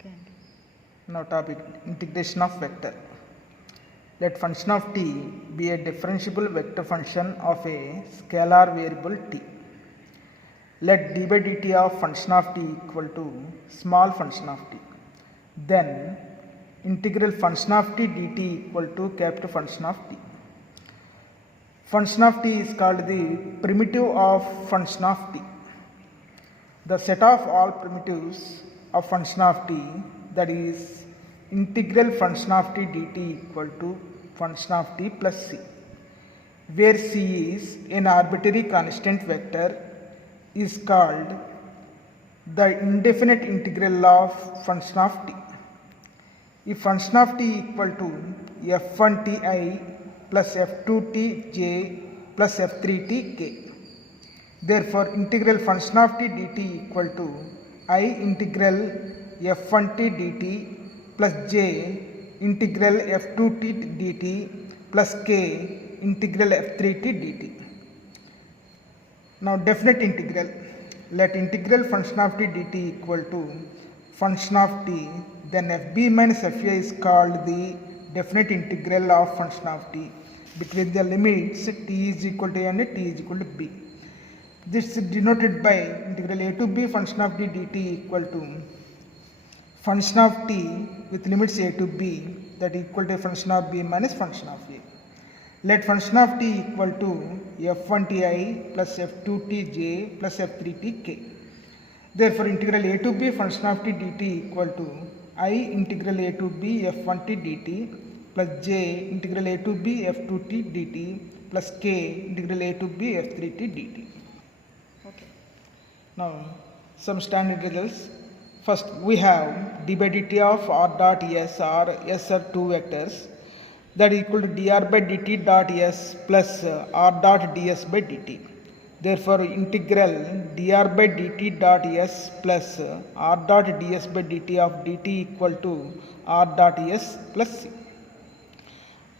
Okay. Now topic integration of vector. Let function of t be a differentiable vector function of a scalar variable t. Let d by dt of function of t equal to small function of t. Then integral function of t dt equal to capital function of t. Function of t is called the primitive of function of t. The set of all primitives of function of t, that is integral function of t dt equal to function of t plus c, where c is an arbitrary constant vector, is called the indefinite integral of function of t. If function of t equal to f1t I plus f2t j plus f3t k, therefore integral function of t dt equal to I integral f1t dt plus j integral f2t dt plus k integral f3t dt. Now definite integral. Let integral function of t dt equal to function of t, then fb minus fa is called the definite integral of function of t between the limits t is equal to a and t is equal to b. This is denoted by integral a to b function of t dt equal to function of t with limits a to b, that equal to function of b minus function of a. Let function of t equal to f1ti plus f2tj plus f3tk. Therefore integral a to b function of t dt equal to I integral a to b f1t dt plus j integral a to b f2t dt plus k integral a to b f3t dt. Okay. Now some standard results. First we have d by dt of r dot s, or s are two vectors, that equal to dr by dt dot s plus r dot ds by dt. Therefore integral dr by dt dot s plus r dot ds by dt of dt equal to r dot s plus c.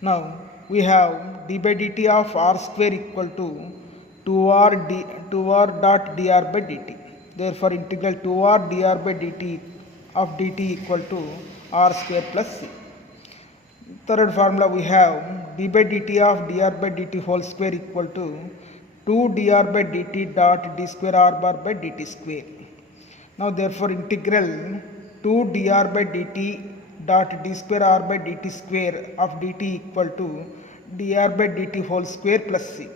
Now we have d by dt of r square equal to 2r dot dr by dt. Therefore integral 2r dr by dt of dt equal to r square plus c. Third formula we have d by dt of dr by dt whole square equal to 2 dr by dt dot d square r bar by dt square. Now therefore integral 2 dr by dt dot d square r by dt square of dt equal to dr by dt whole square plus c,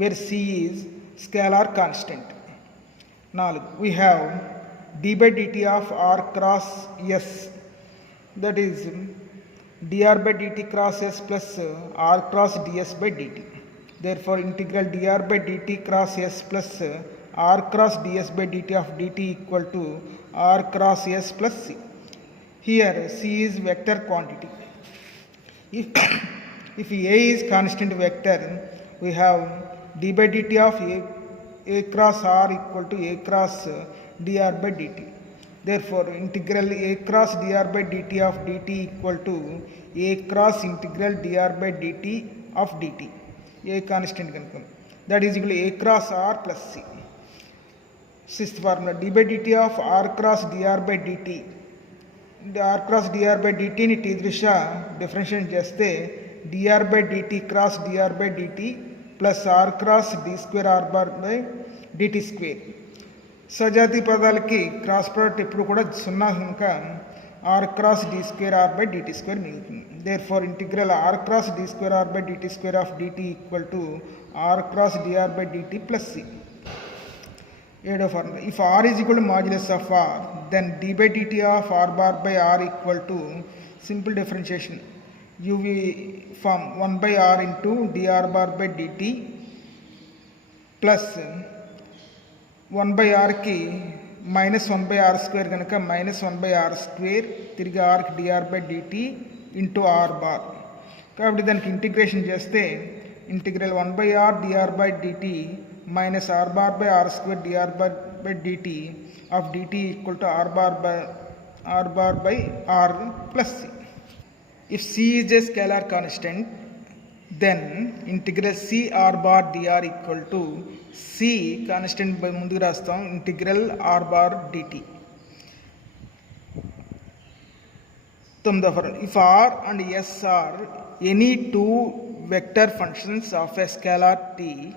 where c is scalar constant. Now we have d by dt of r cross s, that is dr by dt cross s plus r cross ds by dt. Therefore integral dr by dt cross s plus r cross ds by dt of dt equal to r cross s plus c. Here c is vector quantity. If a is constant vector, we have d by dt of a cross r equal to a cross dr by dt. Therefore integral a cross dr by dt of dt equal to a cross integral dr by dt of dt. A constant confirm, that is equal to a cross r plus c. Sixth formula d by dt of r cross dr by dt. r cross dr by dt ni t దృశ differentiate చేస్తే dr by dt cross dr by dt plus r cross d square r bar by dt square. సజాతి పదాలకి cross product ఎప్పుడు కూడా సున్నా కనుక r cross d square r by dt square మిగులుతుంది. Therefore integral r cross d square r by dt square of dt equal to r cross dr by dt plus c. Eighth formula, if r is equal to modulus of r, then d by dt of r bar by r equal to simple differentiation uv form 1 by r into dr bar by dt plus 1 by r ki minus 1 by r square కనుక minus 1 by r square తిరిగి r కి dr by dt into r bar. కాబట్టి దానికి integration చేస్తే integral 1 by r dr by dt minus r bar by r square dr by dt of dt equal to r bar by r plus c. If c is a scalar constant, then integral c r bar dr equal to c constant ముందుకు రాస్తాం integral r bar dt. If R and S are any two vector functions of a scalar t,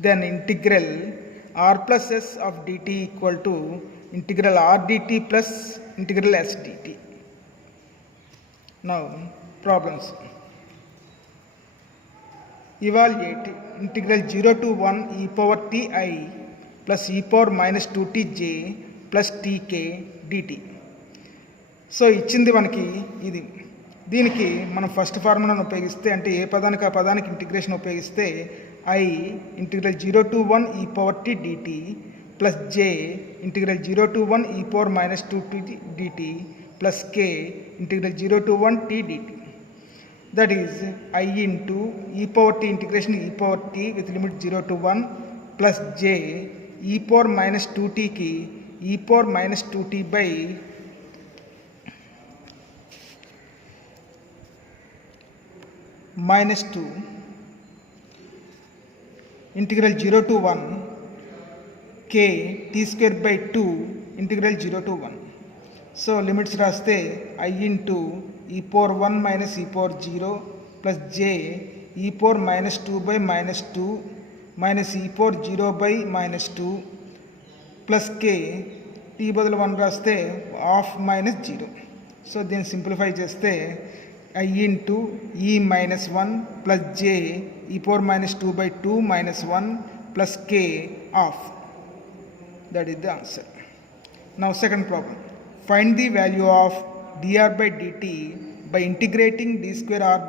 then integral r plus s of dt equal to integral r dt plus integral s dt. Now problems. Evaluate integral 0 to 1 e power ti plus e power minus 2tj plus tk dt. So ఇచ్చింది మనకి ఇది. దీనికి మనం first ఫార్ములాను ఉపయోగిస్తే, అంటే ఏ పదానికి ఆ పదానికి ఇంటిగ్రేషన్ ఉపయోగిస్తే, I integral 0 to 1 e power t dt plus J integral 0 to 1 e power minus 2t dt plus k integral 0 to 1 t dt. That is I into e power t integration e power t with limit 0 to 1 plus J e power minus 2tకి e power minus 2t by minus 2 integral 0 to 1 k t square by 2 integral 0 to 1. So limits raste I into e power 1 minus e power 0 plus j e power minus 2 by minus 2 minus e power 0 by minus 2 plus k t బదులు 1 రాస్తే half minus 0. So దీన్ని simplify చేస్తే I into e minus 1 plus j e power minus 2 by 2 minus 1 plus k half. That is the answer. Now second problem. Find the value of dr by dt by integrating d square r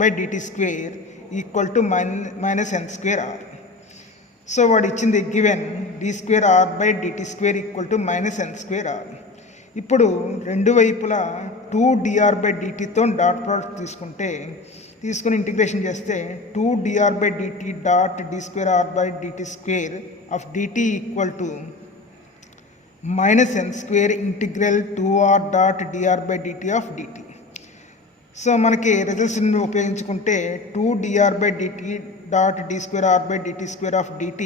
by dt square equal to minus n square r. So what ఇచ్చింది given d square r by dt square equal to minus n square r. ఇప్పుడు రెండు వైపులా 2dr by dtతో dot product తీసుకుని integration చేస్తే 2dr by dt dot d square r by dt square of dt equal to minus n square integral 2r dot dr by dt of dt. So మనకి రిజల్ట్స్ని ఉపయోగించుకుంటే 2dr by dt dot d square r by dt square of dt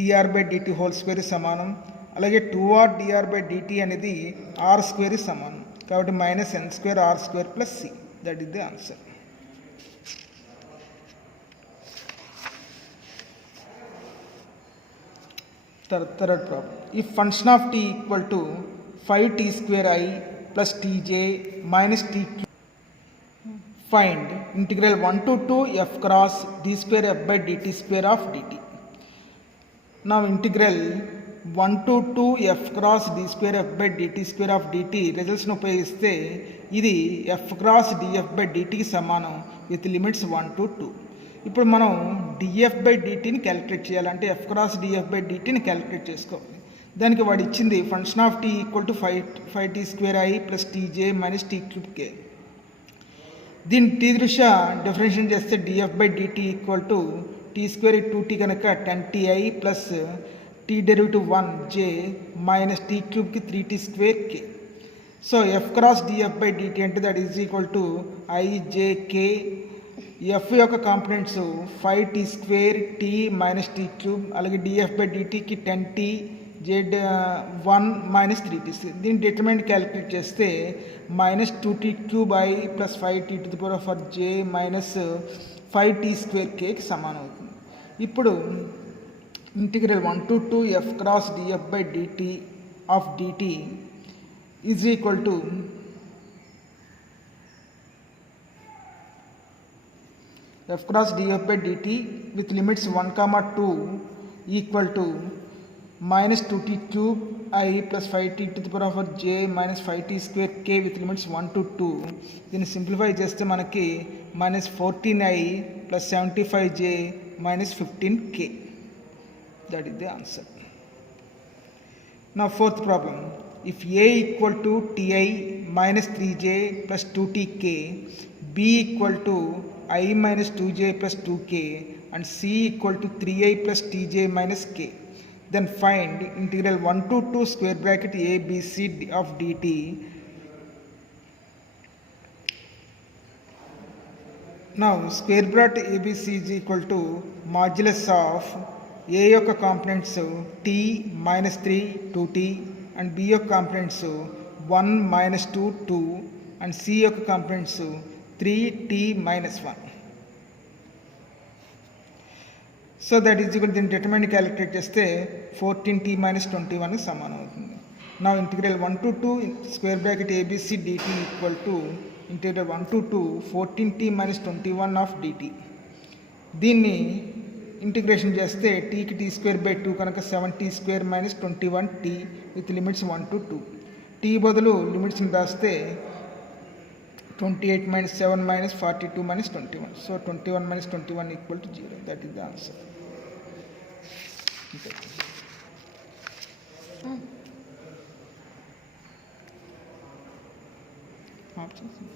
dr by dt whole square సమానం. అలాగే 2r dr by dt అనేది r square సమానం. కాబట్టి minus n square r square plus c. That is the answer. Third problem. If function of t equal to 5t square i plus tj minus t cube, find integral 1 to 2 f cross d square f by dt square of dt. నా integral 1 to 2 f cross d square f by dt square of dt రిజల్ట్స్ని ఉపయోగిస్తే ఇది f cross df by dtకి సమానం with limits 1 to 2. ఇప్పుడు మనం df by dtని calculate చేయాలంటే f cross df by dtని calculate చేసుకోవాలి. దానికి వాడు ఇచ్చింది function of t equal to 5t square i plus tj minus t cube k. దీన్ని t దృష్ట్యా డిఫరెన్షియేట్ చేస్తే df by dt equal to t square 2t కనుక 10ti plus t derivative 1 j minus t క్యూబ్కి 3t square k. So f cross df by dt అంటే that is equal to i j k. f యొక్క components 5t square t minus t cube, అలాగే df by dtకి 10t j 1 minus 3t. దీని determinant calculate చేస్తే minus 2t cube i plus 5t to the power of j minus 5t square kకి సమానం అవుతుంది. ఇప్పుడు integral 1 to 2 f cross df by dt of dt is equal to f cross df by dt with limits 1, 2 equal to minus 2t cube I plus 5t to the power of j minus 5t square k with limits 1 to 2. దీన్ని simplify చేస్తే మనకి minus 14i plus 75j minus 15k. That is the answer. Now fourth problem. If a equal to ti minus 3j plus 2tk, b equal to I minus 2j plus 2k and c equal to 3i plus tj minus k, then find integral 1 to 2 square bracket a b c of dt. Now square bracket abc is equal to modulus of a యొక్క components t minus 3 2t and b యొక్క components 1 minus 2 2 and C యొక్క components 3t minus 1. So that is equal దీని determinant calculate చేస్తే 14t minus 21 సమానం అవుతుంది. నా integral 1 to 2 square bracket ABC dt equal to integral 1 to 2 14t minus 21 of dt. దీన్ని integration చేస్తే టీకి టీ స్క్వేర్ బై 2 కనుక 7t square minus 21t with limits 1 to 2. Tea బదులు లిమిట్స్ని రాస్తే 28 minus 7 minus 42 minus 21. So 21 minus 21 equal to 0. That is the answer. Okay. Options.